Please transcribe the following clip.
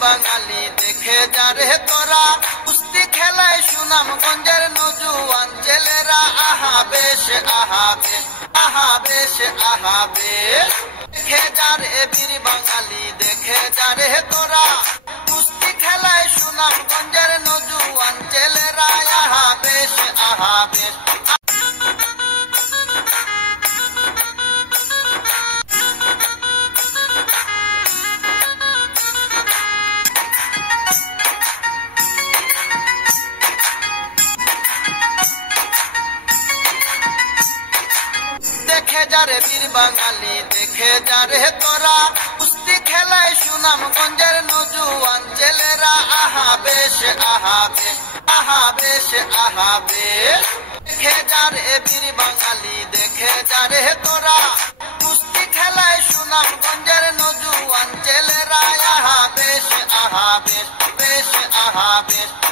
বাঙালি দেখে যা রে তোরা কুস্তি খেলায় সুনামগঞ্জের নজুয়ান ছেলেরা আহা বেশ আহা বেশ আহা বেশ আহা বেশ দেখে যা রে বীর বাঙালি দেখে যা রে তোরা কুস্তি খেলায় সুনামগঞ্জের নজুয়ান ছেলেরা আহা বেশ আহা বেশ দেখে যা রে বীর বাঙালি দেখে যা রে তোরা কুস্তি খেলায় সুনামগঞ্জের নজুয়ান ছেলেরা আহা বেশ আহা বেশ আহা বেশ আহা বেশ দেখে যা রে বীর বাঙালি দেখে যা রে তোরা কুস্তি খেলায় সুনামগঞ্জের নজুয়ান ছেলেরা আহা বেশ বেশ আহা বেশ